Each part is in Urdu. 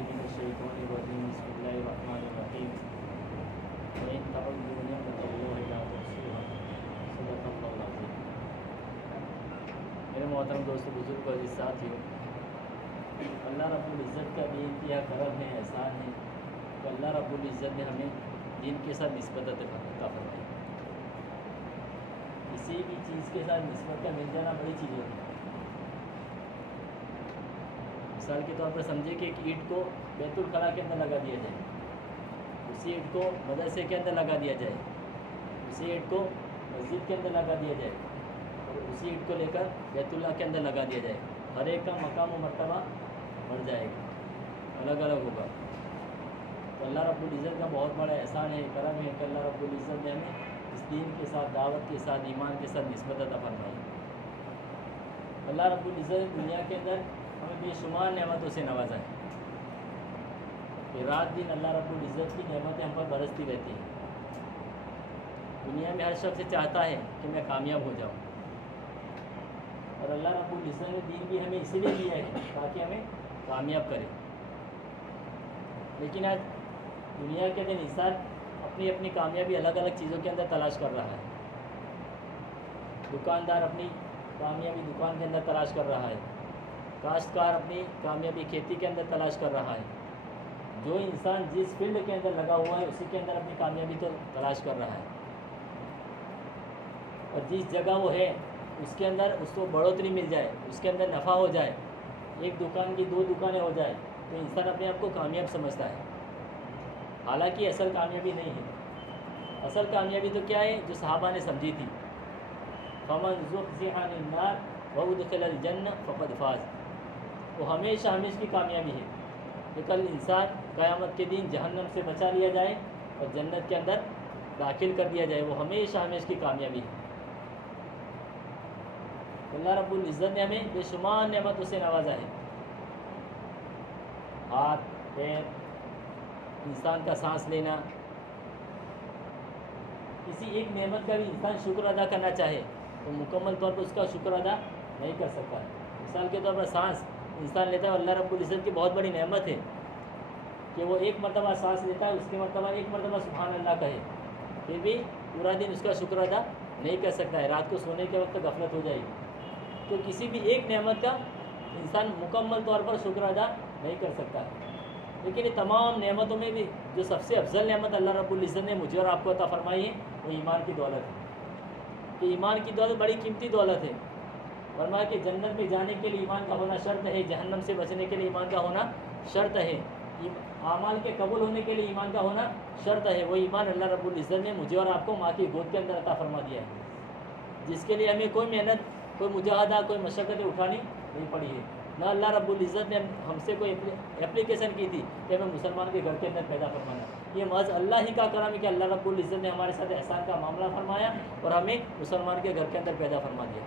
من الشیطان الرجیم بسم اللہ الرحمن الرحیم وَإِن تَعُدُّوا نِعْمَةَ اللَّهِ لَا تُحْصُوهَا صدق اللہ العظیم۔ میرے محترم دوستو، بزرگ اور عزیز ساتھیو، اللہ رب العزت کا بھی کیا کرم ہے، احسان ہے کہ اللہ رب العزت نے ہمیں دین کے ساتھ نسبت عطا فرمائی۔ کسی بھی چیز کے ساتھ نسبت کا مل جانا بڑی چیز ہوتی ہے۔ مثال کے طور پر سمجھے کہ ایک اینٹ کو بیت الخلا کے اندر لگا دیا جائے، اسی اینٹ کو مدرسے کے اندر لگا دیا جائے، اسی اینٹ کو مسجد کے اندر لگا دیا جائے، اور اسی اینٹ کو لے کر بیت اللہ کے اندر لگا دیا جائے، ہر ایک کا مقام و مرتبہ بڑھ جائے گا، الگ الگ ہوگا۔ تو اللہ رب العزت کا بہت بڑا احسان ہے، کرم ہے کہ اللہ رب العزت نے ہمیں اس دین کے ساتھ، دعوت کے ساتھ، ایمان کے ساتھ نسبت عطا فرمائی۔ اللہ رب العزت دنیا کے اندر ہمیں بے شمار نعمتوں سے نوازا ہے کہ رات دن اللہ رب العزت کی نعمتیں ہم پر برستی رہتی ہیں۔ دنیا میں ہر شخص چاہتا ہے کہ میں کامیاب ہو جاؤں، اور اللہ رب العزت نے دین بھی ہمیں اسی لیے دیا ہے تاکہ ہمیں کامیاب کرے۔ لیکن آج دنیا کے اندر انسان اپنی اپنی کامیابی الگ الگ چیزوں کے اندر تلاش کر رہا ہے۔ دکاندار اپنی کامیابی دکان کے اندر تلاش کر رہا ہے، کاشتکار اپنی کامیابی کھیتی کے اندر تلاش کر رہا ہے۔ جو انسان جس فیلڈ کے اندر لگا ہوا ہے اسی کے اندر اپنی کامیابی تو تلاش کر رہا ہے، اور جس جگہ وہ ہے اس کے اندر اس کو بڑھوتری مل جائے، اس کے اندر نفع ہو جائے، ایک دکان کی 2 دکانیں ہو جائے تو انسان اپنے آپ کو کامیاب سمجھتا ہے، حالانکہ اصل کامیابی نہیں ہے۔ اصل کامیابی تو کیا ہے جو صحابہ نے سمجھی تھی، فَمَنْ زُحْزِحَ عَنِ النَّارِ وَأُدْخِلَ الْجَنَّةَ فَقَدْ فَازَ۔ وہ ہمیشہ کی کامیابی ہے کہ کل انسان قیامت کے دن جہنم سے بچا لیا جائے اور جنت کے اندر داخل کر دیا جائے، وہ ہمیشہ کی کامیابی ہے۔ اللہ رب العزت نے ہمیں بے شمار نعمتوں سے نوازا ہے، ہاتھ، پیر، انسان کا سانس لینا۔ کسی ایک نعمت کا بھی انسان شکر ادا کرنا چاہے تو مکمل طور پر اس کا شکر ادا نہیں کر سکتا۔ مثال کے طور پر سانس انسان لیتا ہے، اللہ رب العزت کی بہت بڑی نعمت ہے کہ وہ ایک مرتبہ سانس لیتا ہے، اس کے مرتبہ ایک مرتبہ سبحان اللہ کہے، پھر بھی پورا دن اس کا شکر ادا نہیں کر سکتا ہے، رات کو سونے کے وقت غفلت ہو جائے گی۔ تو کسی بھی ایک نعمت کا انسان مکمل طور پر شکر ادا نہیں کر سکتا، لیکن یہ تمام نعمتوں میں بھی جو سب سے افضل نعمت اللہ رب العزت نے مجھے اور آپ کو عطا فرمائی ہے وہ ایمان کی دولت ہے، کہ ایمان کی دولت بڑی قیمتی دولت ہے۔ فرمایا کہ جنت میں جانے کے لیے ایمان کا ہونا شرط ہے، جہنم سے بچنے کے لیے ایمان کا ہونا شرط ہے، اعمال کے قبول ہونے کے لیے ایمان کا ہونا شرط ہے۔ وہ ایمان اللہ رب العزت نے مجھے اور آپ کو ماں کی گود کے اندر عطا فرما دیا ہے، جس کے لیے ہمیں کوئی محنت، کوئی مجاہدہ، کوئی مشقتیں اٹھانی نہیں پڑی ہے۔ نہ اللہ رب العزت نے ہم سے کوئی اپلیکیشن کی تھی کہ ہمیں مسلمان کے گھر کے اندر پیدا فرمانا۔ یہ محض اللہ ہی کا کرم ہے کہ اللہ رب العزت نے ہمارے ساتھ احسان کا معاملہ فرمایا اور ہمیں مسلمان کے گھر کے اندر پیدا فرما دیا۔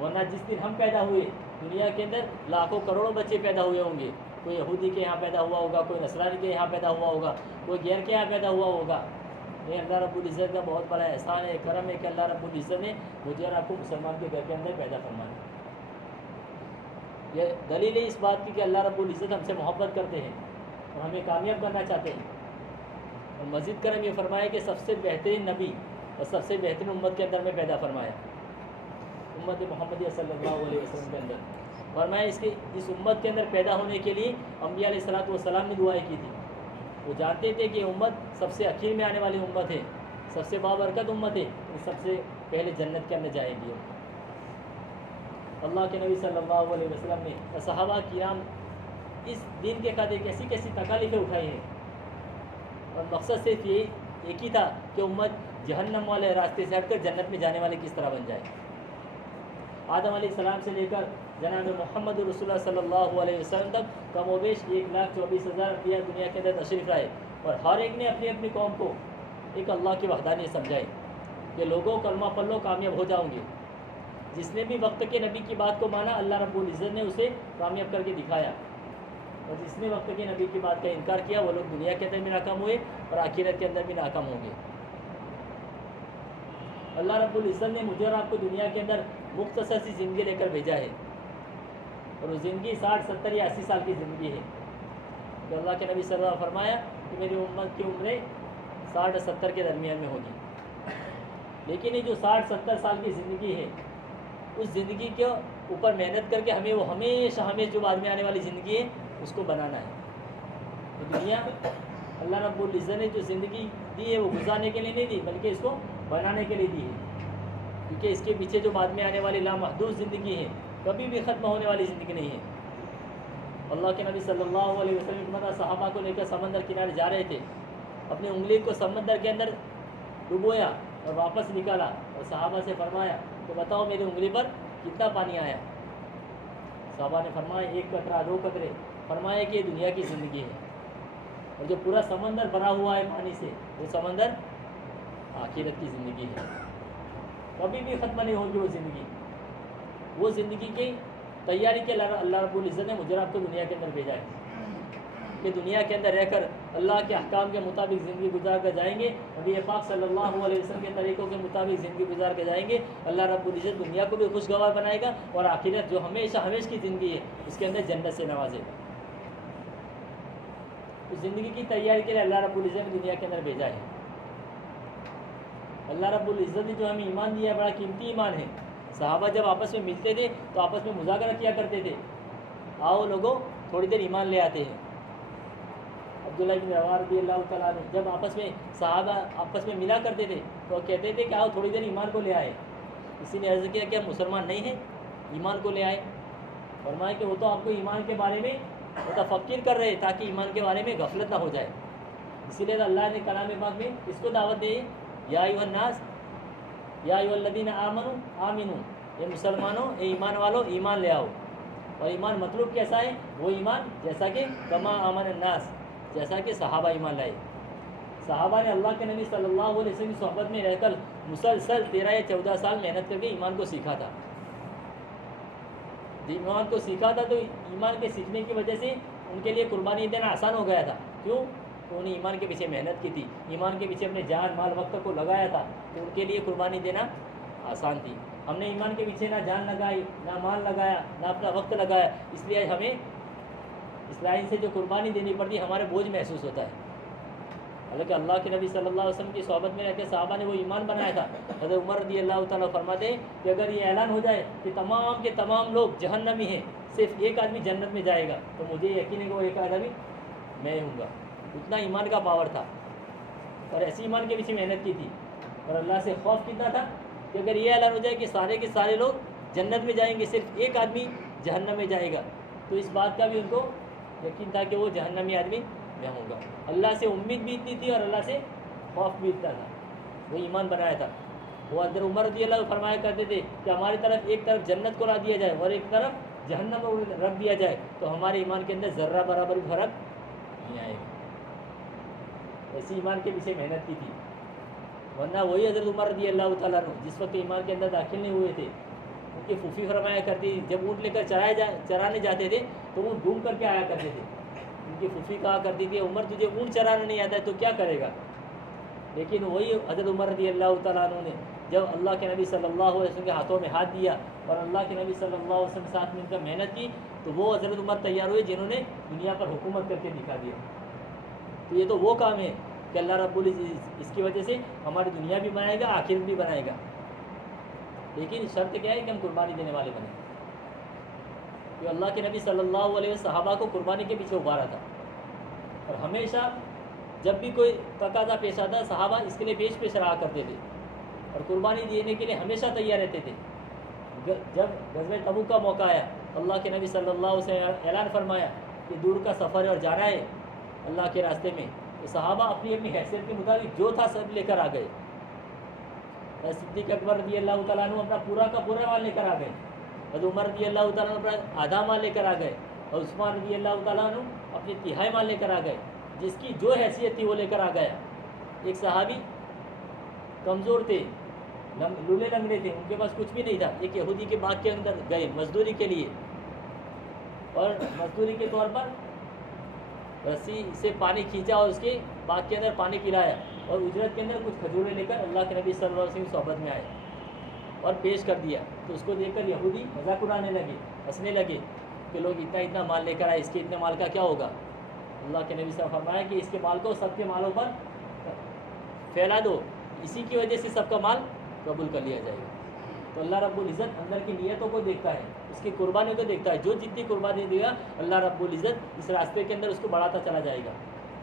ورنہ جس دن ہم پیدا ہوئے دنیا کے اندر لاکھوں کروڑوں بچے پیدا ہوئے ہوں گے، کوئی یہودی کے یہاں پیدا ہوا ہوگا، کوئی نصرانی کے یہاں پیدا ہوا ہوگا، کوئی غیر کے یہاں پیدا ہوا ہوگا۔ یہ اللہ رب العزت کا بہت بڑا احسان ہے، کرم ہے کہ اللہ رب العزت نے مجھے اور آپ کو مسلمان کے گھر کے اندر پیدا فرمایا۔ یہ دلیل ہے اس بات کی کہ اللہ رب العزت ہم سے محبت کرتے ہیں اور ہمیں کامیاب کرنا چاہتے ہیں۔ اور مزید کرم یہ فرمایا کہ سب سے بہترین نبی اور سب سے بہترین امت کے اندر میں پیدا فرمایا، امت محمدیہ صلی اللہ علیہ وسلم کے اندر۔ فرمایا اس امت کے اندر پیدا ہونے کے لیے انبیاء علیہ الصلوۃ نے دعائیں کی تھی۔ وہ جانتے تھے کہ امت سب سے اخیر میں آنے والی امت ہے، سب سے بابرکت امت ہے، سب سے پہلے جنت کے اندر جائے گی۔ اللہ کے نبی صلی اللہ علیہ وسلم نے صحابہ کرام اس دین کے خاطر کیسی کیسی تکالیفیں اٹھائی ہیں، اور مقصد صرف یہ ایک ہی تھا کہ امت جہنم والے راستے سے ہٹ کر جنت میں جانے والے کس طرح بن جائے۔ آدم علیہ السلام سے لے کر جناب محمد رسول اللہ صلی اللہ علیہ وسلم تک کم و بیش 1,24,000 انبیاء دنیا کے اندر تشریف لائے، اور ہر ایک نے اپنی اپنی قوم کو ایک اللہ کی وحدانیت سمجھائی کہ لوگوں کلمہ پڑھ لو کامیاب ہو جاؤں گے۔ جس نے بھی وقت کے نبی کی بات کو مانا اللہ رب العزت نے اسے کامیاب کر کے دکھایا، اور جس نے وقت کے نبی کی بات کا انکار کیا وہ لوگ دنیا کے اندر بھی ناکام ہوئے اور آخرت کے اندر بھی ناکام ہوں گے۔ اللہ رب العزت نے مجھے اور آپ کو دنیا کے اندر مختصر سی زندگی لے کر بھیجا ہے، اور وہ زندگی 60 70 یا 80 سال کی زندگی ہے۔ کہ اللہ کے نبی صلی اللہ علیہ وسلم فرمایا کہ میری امت کی عمریں 60 اور 70 کے درمیان میں ہوگی، لیکن یہ جو 60-70 سال کی زندگی ہے اس زندگی کے اوپر محنت کر کے ہمیں وہ ہمیشہ جو بعد میں آنے والی زندگی ہے اس کو بنانا ہے۔ تو دنیا اللہ رب العزت نے جو زندگی دی ہے وہ گزارنے کے لیے نہیں دی بلکہ اس کو بنانے کے لیے دی ہے، کیونکہ اس کے پیچھے جو بعد میں آنے والی لامحدود زندگی ہے کبھی بھی ختم ہونے والی زندگی نہیں ہے۔ اللہ کے نبی صلی اللہ علیہ وسلم کی مرتبہ صحابہ کو لے کر سمندر کنارے جا رہے تھے، اپنی انگلی کو سمندر کے اندر ڈبویا اور واپس نکالا اور صحابہ سے فرمایا کہ بتاؤ میری انگلی پر کتنا پانی آیا؟ صحابہ نے فرمایا 1 قطرہ 2 قطرے، فرمایا کہ یہ دنیا کی زندگی ہے، اور جو پورا سمندر بھرا ہوا ہے پانی سے وہ سمندر آخرت کی زندگی ہے، کبھی بھی ختم نہیں ہوگی وہ زندگی کی تیاری کے اللہ رب العزت نے مجھے آپ کو دنیا کے اندر بھیجا ہے کہ دنیا کے اندر رہ کر اللہ کے احکام کے مطابق زندگی گزار کر جائیں گے، نبی پاک صلی اللہ علیہ وسلم کے طریقوں کے مطابق زندگی گزار کے جائیں گے، اللہ رب العزت دنیا کو بھی خوشگوار بنائے گا اور آخرت جو ہمیشہ کی زندگی ہے اس کے اندر جنت سے نوازے گا۔ اس زندگی کی تیاری کے لیے اللہ رب العزت نے دنیا کے اندر بھیجا ہے۔ اللہ رب العزت نے جو ہمیں ایمان دیا ہے بڑا قیمتی ایمان ہے۔ صحابہ جب آپس میں ملتے تھے تو آپس میں مذاکرہ کیا کرتے تھے، آؤ لوگوں تھوڑی دیر ایمان لے آتے ہیں۔ عبداللہ بن رواحہ رضی اللہ تعالیٰ عنہ جب آپس میں صحابہ آپس میں ملا کرتے تھے تو کہتے تھے کہ آؤ تھوڑی دیر ایمان کو لے آئے۔ کسی نے عرض کیا کہ ہم مسلمان نہیں ہیں، ایمان کو لے آئے؟ فرمایا کہ وہ تو آپ کو ایمان کے بارے میں متفکر کر رہے تاکہ ایمان کے بارے میں غفلت نہ ہو جائے۔ اسی لیے اللہ نے کلام پاک میں اس کو دعوت دی، یا ایھا الناس یا ایھا الذین آمنوا آمنوا، اے مسلمانوں اے ایمان والو ایمان لے آؤ۔ اور ایمان مطلوب کیسا ہے؟ وہ ایمان جیسا کہ کما آمن الناس، جیسا کہ صحابہ ایمان لائے۔ صحابہ نے اللہ کے نبی صلی اللہ علیہ وسلم کی صحبت میں رہ کر مسلسل 13 یا 14 سال محنت کر کے ایمان کو سیکھا تھا۔ ایمان کو سیکھا تھا تو ایمان کے سیکھنے کی وجہ سے ان کے لیے قربانی دینا آسان ہو گیا تھا۔ کیوں؟ تو انہیں ایمان کے پیچھے محنت کی تھی، ایمان کے پیچھے اپنے جان مال وقت کو لگایا تھا، تو ان کے لیے قربانی دینا آسان تھی۔ ہم نے ایمان کے پیچھے نہ جان لگائی، نہ مال لگایا، نہ اپنا وقت لگایا، اس لیے ہمیں اس لائن سے جو قربانی دینی پڑتی ہمارے بوجھ محسوس ہوتا ہے۔ حالانکہ اللہ کے نبی صلی اللہ علیہ وسلم کی صحبت میں رہ کے صحابہ نے وہ ایمان بنایا تھا۔ حضرت عمر رضی اللہ تعالیٰ فرماتے ہیں کہ اگر یہ اعلان ہو جائے کہ تمام کے تمام لوگ جہنمی ہیں، صرف ایک آدمی جنت میں جائے گا، تو مجھے یقین ہے کہ وہ ایک آدمی میں ہوں گا۔ اتنا ایمان کا پاور تھا اور ایسی ایمان کے پیچھے محنت کی تھی، اور اللہ سے خوف کتنا تھا کہ اگر یہ اعلان ہو جائے کہ سارے کے سارے لوگ جنت میں جائیں گے، صرف ایک آدمی جہنم میں جائے گا، تو اس بات کا بھی ان کو یقین تھا کہ وہ جہنمی آدمی میں ہوں گا۔ اللہ سے امید بھی اتنی تھی اور اللہ سے خوف بھی اتنا تھا، وہ ایمان بنایا تھا۔ وہ حضرت عمر رضی اللہ فرمایا کرتے تھے کہ ہماری طرف ایک طرف جنت کو لا دیا جائے اور ایک طرف جہنم کو رکھ دیا جائے تو ہمارے ایمان کے اندر ذرہ برابر بھی فرق نہیں آئے گا۔ ایسی ایمان کے پیچھے محنت کی تھی، ورنہ وہی حضرت عمر رضی اللہ تعالیٰ عنہ جس وقت ایمان کے اندر داخل نہیں ہوئے تھے، ان کی پھوپھی فرمایا کرتی تھی جب اونٹ لے کر چرانے جاتے تھے تو وہ ڈھونڈ کر کے آیا کرتے تھے۔ ان کی پھوپھی کہا کرتی تھی عمر تجھے اونٹ چرانا نہیں آتا ہے تو کیا کرے گا؟ لیکن وہی حضرت عمر رضی اللہ تعالیٰ عنہ نے جب اللہ کے نبی صلی اللہ علیہ وسلم کے ہاتھوں میں ہاتھ دیا اور اللہ کے نبی صلی اللہ علیہ وسلم کے ساتھ مل کر محنت کی تو وہ حضرت عمر تیار ہوئے جنہوں نے دنیا پر حکومت کر کے دکھا دیا۔ تو یہ تو وہ کام ہے کہ اللہ رب العزت اس کی وجہ سے ہماری دنیا بھی بنائے گا، آخرت بھی بنائے گا، لیکن شرط کیا ہے کہ ہم قربانی دینے والے بنیں۔ کہ اللہ کے نبی صلی اللہ علیہ وسلم صحابہ کو قربانی کے پیچھے ابھارا تھا، اور ہمیشہ جب بھی کوئی تقاضا پیش آتا صحابہ اس کے لیے پیش رہا کرتے تھے اور قربانی دینے کے لیے ہمیشہ تیار رہتے تھے۔ جب غزوہ تبوک کا موقع آیا اللہ کے نبی صلی اللہ علیہ وسلم اعلان فرمایا کہ دور کا سفر ہے اور جانا ہے اللہ کے راستے میں، تو صحابہ اپنی اپنی حیثیت کے مطابق جو تھا سب لے کر آ گئے۔ صدیق اکبر رضی اللہ تعالیٰ عنہ اپنا پورا کا پورا مال لے کر آ گئے، حضرت عمر رضی اللہ تعالیٰ عنہ اپنا آدھا مال لے کر آ گئے، اور عثمان رضی اللہ تعالیٰ عنہ اپنی تہائی مال لے کر آ گئے، جس کی جو حیثیت تھی وہ لے کر آ گیا۔ ایک صحابی کمزور تھے، لولے لنگڑے تھے، ان کے پاس کچھ بھی نہیں تھا، ایک یہودی کے باغ کے اندر گئے مزدوری کے لیے، اور مزدوری کے طور پر رسی سے پانی کھینچا اور اس کے باغ کے اندر پانی پلایا، اور اجرت کے اندر کچھ کھجوریں لے کر اللہ کے نبی صلی اللہ علیہ وسلم کی صحبت میں آئے اور پیش کر دیا۔ تو اس کو دیکھ کر یہودی مذاق اڑانے لگے، ہنسنے لگے کہ لوگ اتنا اتنا مال لے کر آئے، اس کے اتنے مال کا کیا ہوگا؟ اللہ کے نبی صلی اللہ علیہ وسلم فرمایا کہ اس کے مال کو سب کے مالوں پر پھیلا دو، اسی کی وجہ سے سب کا مال قبول کر لیا جائے گا۔ تو اللہ رب العزت اندر کی نیتوں کو دیکھتا ہے، اس کی قربانی کو دیکھتا ہے، جو جتنی قربانی دے گا اللہ رب العزت اس راستے کے اندر اس کو بڑھاتا چلا جائے گا،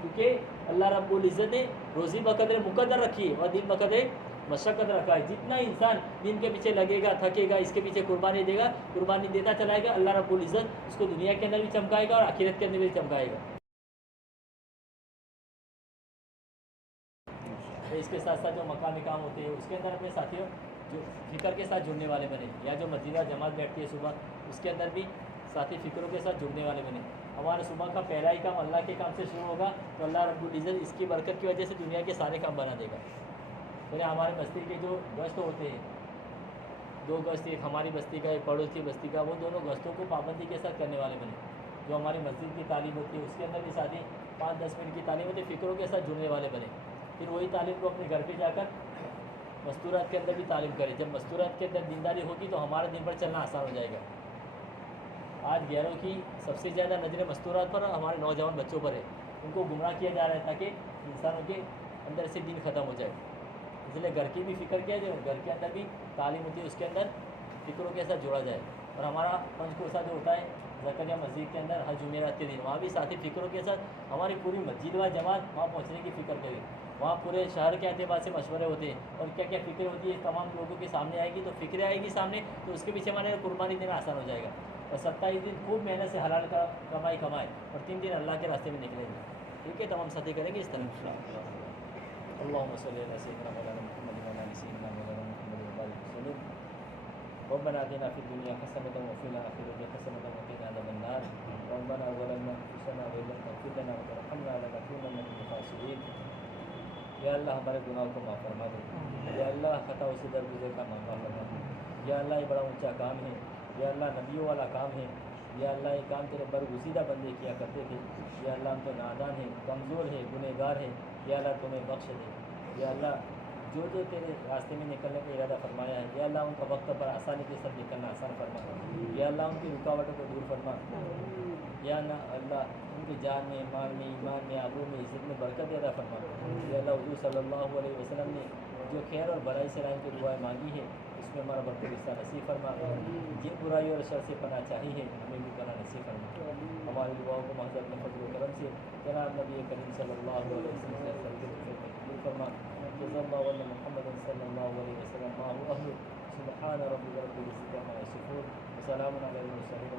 کیونکہ اللہ رب العزت نے روزی بقدر مقدر رکھی ہے اور دین بقدر مشقت رکھا ہے۔ جتنا انسان دین کے پیچھے لگے گا، تھکے گا، اس کے پیچھے قربانی دے گا، قربانی دیتا چلائے گا، اللہ رب العزت اس کو دنیا کے اندر بھی چمکائے گا اور آخرت کے اندر بھی چمکائے گا۔ اس کے ساتھ ساتھ جو مقامی کام ہوتے ہیں اس کے اندر اپنے ساتھیوں جو فکر کے ساتھ جڑنے والے بنے، یا جو مسجدہ جماعت بیٹھتی ہے صبح، اس کے اندر بھی ساتھی فکروں کے ساتھ جڑنے والے بنے۔ ہمارے صبح کا پہلا ہی کام اللہ کے کام سے شروع ہوگا تو اللہ رب العزت اس کی برکت کی وجہ سے دنیا کے سارے کام بنا دے گا۔ پھر ہمارے بستی کے جو گشت ہوتے ہیں، 2 گشت، ایک ہماری بستی کا ایک پڑوس کی بستی کا، وہ دونوں گشتوں کو پابندی کے ساتھ کرنے والے بنے۔ جو ہماری مسجد کی تعلیم ہوتی ہے اس کے اندر بھی ساتھی 5-10 منٹ کی تعلیم ہوتی ہے، فکروں کے ساتھ جڑنے والے بنے۔ پھر وہی تعلیم کو اپنے گھر پہ جا کر مستورات کے اندر بھی تعلیم کرے۔ جب مستورات کے اندر دینداری ہوگی تو ہمارا دن بھر چلنا آسان ہو جائے گا۔ آج غیروں کی سب سے زیادہ نظریں مستورات پر اور ہمارے نوجوان بچوں پر ہے، ان کو گمراہ کیا جا رہا ہے تاکہ انسانوں کے اندر سے دین ختم ہو جائے۔ اس لیے گھر کی بھی فکر کیا جائے، گھر کے اندر بھی تعلیم ہوتی ہے، اس کے اندر فکروں کے ساتھ جوڑا جائے۔ اور ہمارا پنچکوسہ جو ہوتا ہے زکریا مسجد کے اندر ہر جمعرات کے دن، وہاں بھی ساتھی فکروں کے ساتھ ہماری پوری مسجد و جماعت وہاں پہنچنے کی فکر کرے۔ وہاں پورے شہر کے اعتبار سے مشورے ہوتے ہیں اور کیا کیا فکر ہوتی ہے تمام لوگوں کے سامنے آئے گی، تو فکریں آئے گی سامنے تو اس کے پیچھے ہمارے قربانی دینا آسان ہو جائے گا۔ اور 27 دن خوب محنت سے حلال کا کمائی کمائے اور 3 دن اللہ کے راستے میں نکلیں گے۔ ٹھیک ہے، تمام ساتھی کریں گے اس طرح۔ اللهم صل على سيدنا مولانا محمد وعلى ال سيدنا مولانا محمد وبارك وسلم۔ ربنا آتنا في الدنيا حسنة وفي الآخرة حسنة وقنا عذاب النار۔ ربنا ظلمنا أنفسنا وإن لم تغفر لنا وترحمنا لنكونن من الخاسرين۔ یا اللہ ہمارے گناہوں کو معاف فرما دے، یا اللہ خطاؤں سے درگزر کا معاف فرما دے۔ یا اللہ یہ بڑا اونچا کام ہے، یا اللہ نبیوں والا کام ہے، یا اللہ یہ کام تیرے برگزیدہ بندے کیا کرتے تھے۔ یا اللہ ہم تو نادان ہیں، کمزور ہیں، گنہگار ہیں، یا اللہ تمہیں بخش دے۔ یا اللہ جو تیرے راستے میں نکلنے کا ارادہ فرمایا ہے، یا اللہ ان کا وقت پر آسانی کے ساتھ نکلنا آسان فرما، یا اللہ ان کی رکاوٹوں کو دور فرما۔ یا اللہ ان کی جان میں، مال میں، ایمان میں، آبرو میں، عزت میں برکت عطا فرما۔ یا اللہ حضور صلی اللہ علیہ وسلم نے جو خیر اور بھلائی سے رائن کی دعائیں مانگی ہے اس میں ہمارا برکت حصہ نصیب فرما۔ جن برائی اور شر سے پناہ چاہی ہے ہمیں بھی پناہ نصیب فرما۔ ہماری دعاؤں کو محض اپنے فضل و کرم سے جناب نبی کریم صلی اللہ علیہ وسلم سے قبول فرما۔ جزا اللہ علیہ محمد صلی اللہ علیہ وسلم۔ سبحان ربک رب العزۃ عما یصفون وسلام علی المرسلین۔